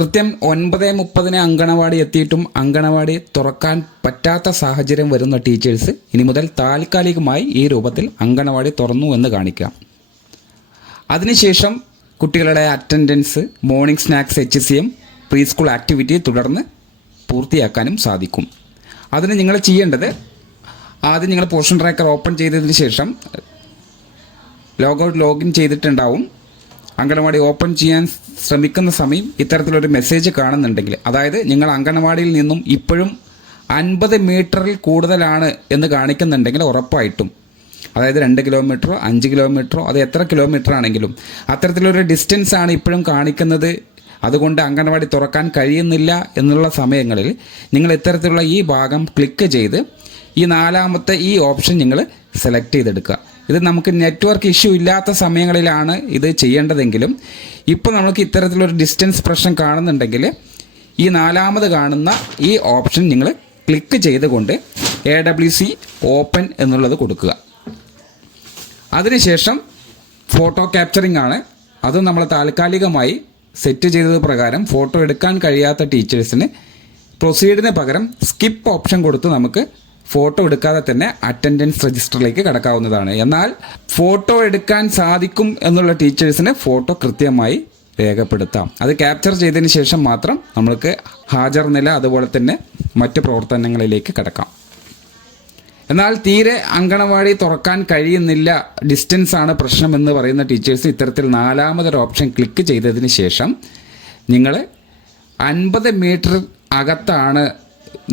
കൃത്യം ഒൻപത് മുപ്പതിന് അങ്കണവാടി എത്തിയിട്ടും അങ്കണവാടി തുറക്കാൻ പറ്റാത്ത സാഹചര്യം വരുന്ന ടീച്ചേഴ്സ് ഇനി മുതൽ താൽക്കാലികമായി ഈ രൂപത്തിൽ അങ്കണവാടി തുറന്നു എന്ന് കാണിക്കാം അതിനുശേഷം കുട്ടികളുടെ attendance morning snacks H C M preschool activity തുടർന്ന് പൂർത്തിയാക്കാനും സാധിക്കും. അതിന് നിങ്ങൾ ചെയ്യേണ്ടത് ആദ്യം നിങ്ങൾ പോർഷൻ ട്രാക്കർ ഓപ്പൺ ചെയ്തതിന് ശേഷം ലോഗൗട്ട് ലോഗിൻ ചെയ്തിട്ടുണ്ടാവും. അങ്കണവാടി ഓപ്പൺ ചെയ്യാൻ ശ്രമിക്കുന്ന സമയം ഇത്തരത്തിലൊരു മെസ്സേജ് കാണുന്നുണ്ടെങ്കിൽ അതായത് നിങ്ങൾ അങ്കണവാടിയിൽ നിന്നും ഇപ്പോഴും അൻപത് മീറ്ററിൽ കൂടുതലാണ് എന്ന് കാണിക്കുന്നുണ്ടെങ്കിൽ ഉറപ്പായിട്ടും. അതായത് രണ്ട് കിലോമീറ്ററോ അഞ്ച് കിലോമീറ്ററോ അത് എത്ര കിലോമീറ്റർ ആണെങ്കിലും അത്തരത്തിലൊരു ഡിസ്റ്റൻസ് ആണ് ഇപ്പോഴും കാണിക്കുന്നത്. അതുകൊണ്ട് അങ്കണവാടി തുറക്കാൻ കഴിയുന്നില്ല എന്നുള്ള സമയങ്ങളിൽ നിങ്ങൾ ഇത്തരത്തിലുള്ള ഈ ഭാഗം ക്ലിക്ക് ചെയ്ത് ഈ നാലാമത്തെ ഈ ഓപ്ഷൻ നിങ്ങൾ സെലക്ട് ചെയ്തെടുക്കുക. ഇത് നമുക്ക് നെറ്റ്വർക്ക് ഇഷ്യൂ ഇല്ലാത്ത സമയങ്ങളിലാണ് ഇത് ചെയ്യേണ്ടതെങ്കിലും ഇപ്പോൾ നമുക്ക് ഇത്തരത്തിലൊരു ഡിസ്റ്റൻസ് പ്രശ്നം കാണുന്നുണ്ടെങ്കിൽ ഈ നാലാമത് കാണുന്ന ഈ ഓപ്ഷൻ നിങ്ങൾ ക്ലിക്ക് ചെയ്തുകൊണ്ട് എ ഡബ്ല്യു സി ഓപ്പൺ എന്നുള്ളത് കൊടുക്കുക. അതിനുശേഷം ഫോട്ടോ ക്യാപ്ചറിംഗ് ആണ്. അതും നമ്മൾ താൽക്കാലികമായി സെറ്റ് ചെയ്തത് പ്രകാരം ഫോട്ടോ എടുക്കാൻ കഴിയാത്ത ടീച്ചേഴ്സിന് പ്രൊസീഡിന് പകരം സ്കിപ്പ് ഓപ്ഷൻ കൊടുത്ത് നമുക്ക് ഫോട്ടോ എടുക്കാതെ തന്നെ അറ്റൻഡൻസ് രജിസ്റ്ററിലേക്ക് കടക്കാവുന്നതാണ്. എന്നാൽ ഫോട്ടോ എടുക്കാൻ സാധിക്കും എന്നുള്ള ടീച്ചേഴ്സിന് ഫോട്ടോ കൃത്യമായി രേഖപ്പെടുത്താം. അത് ക്യാപ്ചർ ചെയ്തതിന് ശേഷം മാത്രം നമ്മൾക്ക് ഹാജർ നില അതുപോലെ തന്നെ മറ്റ് പ്രവർത്തനങ്ങളിലേക്ക് കടക്കാം. എന്നാൽ തീരെ അങ്കണവാടി തുറക്കാൻ കഴിയുന്നില്ല. ഡിസ്റ്റൻസ് ആണ് പ്രശ്നം എന്ന് പറയുന്ന ടീച്ചേഴ്സ് ഇത്തരത്തിൽ നാലാമതൊരു ഓപ്ഷൻ ക്ലിക്ക് ചെയ്തതിന് ശേഷം നിങ്ങൾ അൻപത് മീറ്റർ അകത്താണ്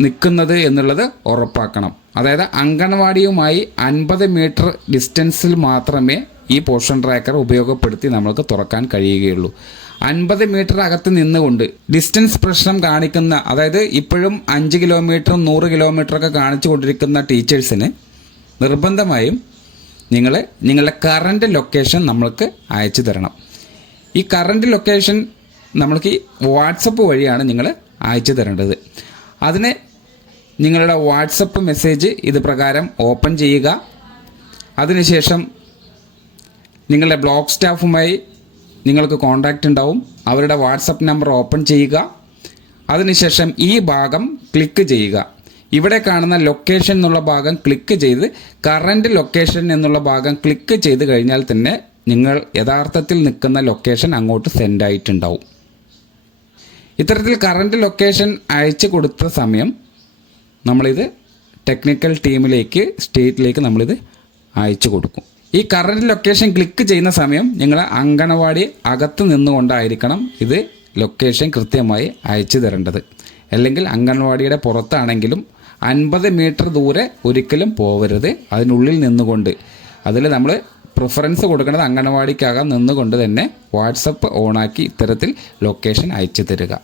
നിൽക്കുന്നത് എന്നുള്ളത് ഉറപ്പാക്കണം. അതായത് അങ്കണവാടിയുമായി അൻപത് മീറ്റർ ഡിസ്റ്റൻസിൽ മാത്രമേ ഈ പോഷൻ ട്രാക്കർ ഉപയോഗപ്പെടുത്തി നമ്മൾക്ക് തുറക്കാൻ കഴിയുകയുള്ളൂ. അൻപത് മീറ്റർ അകത്ത് നിന്നുകൊണ്ട് ഡിസ്റ്റൻസ് പ്രശ്നം കാണിക്കുന്ന അതായത് ഇപ്പോഴും അഞ്ച് കിലോമീറ്ററും നൂറ് കിലോമീറ്ററൊക്കെ കാണിച്ചു കൊണ്ടിരിക്കുന്ന ടീച്ചേഴ്സിന് നിർബന്ധമായും നിങ്ങൾ നിങ്ങളുടെ കറണ്ട് ലൊക്കേഷൻ നമ്മൾക്ക് അയച്ചു തരണം. ഈ കറണ്ട് ലൊക്കേഷൻ നമ്മൾക്ക് വാട്സപ്പ് വഴിയാണ് നിങ്ങൾ അയച്ചു തരേണ്ടത്. അതിന് നിങ്ങളുടെ വാട്സപ്പ് മെസ്സേജ് ഇത് പ്രകാരം ഓപ്പൺ ചെയ്യുക. അതിനുശേഷം നിങ്ങളുടെ ബ്ലോക്ക് സ്റ്റാഫുമായി നിങ്ങൾക്ക് കോൺടാക്റ്റ് ഉണ്ടാവും. അവരുടെ വാട്സപ്പ് നമ്പർ ഓപ്പൺ ചെയ്യുക. അതിനുശേഷം ഈ ഭാഗം ക്ലിക്ക് ചെയ്യുക. ഇവിടെ കാണുന്ന ലൊക്കേഷൻ എന്നുള്ള ഭാഗം ക്ലിക്ക് ചെയ്ത് കറന്റ് ലൊക്കേഷൻ എന്നുള്ള ഭാഗം ക്ലിക്ക് ചെയ്ത് കഴിഞ്ഞാൽ തന്നെ നിങ്ങൾ യഥാർത്ഥത്തിൽ നിൽക്കുന്ന ലൊക്കേഷൻ അങ്ങോട്ട് സെൻഡ് ആയിട്ടുണ്ടാവും. ഇത്തരത്തിൽ കറണ്ട് ലൊക്കേഷൻ അയച്ചു കൊടുത്ത സമയം നമ്മളിത് ടെക്നിക്കൽ ടീമിലേക്ക് സ്റ്റേറ്റിലേക്ക് നമ്മളിത് അയച്ചു കൊടുക്കും. ഈ കറണ്ട് ലൊക്കേഷൻ ക്ലിക്ക് ചെയ്യുന്ന സമയം നിങ്ങൾ അങ്കണവാടി അകത്ത് നിന്നുകൊണ്ടായിരിക്കണം ഇത് ലൊക്കേഷൻ കൃത്യമായി അയച്ചു തരേണ്ടത്. അല്ലെങ്കിൽ അങ്കണവാടിയുടെ പുറത്താണെങ്കിലും അൻപത് മീറ്റർ ദൂരെ ഒരിക്കലും പോവരുത്. അതിനുള്ളിൽ നിന്നുകൊണ്ട്. അതിൽ നമ്മൾ പ്രിഫറൻസ് കൊടുക്കുന്നത് അങ്കണവാടിക്കകം നിന്നുകൊണ്ട് തന്നെ വാട്സപ്പ് ഓണാക്കി ഇത്തരത്തിൽ ലൊക്കേഷൻ അയച്ചു തരിക.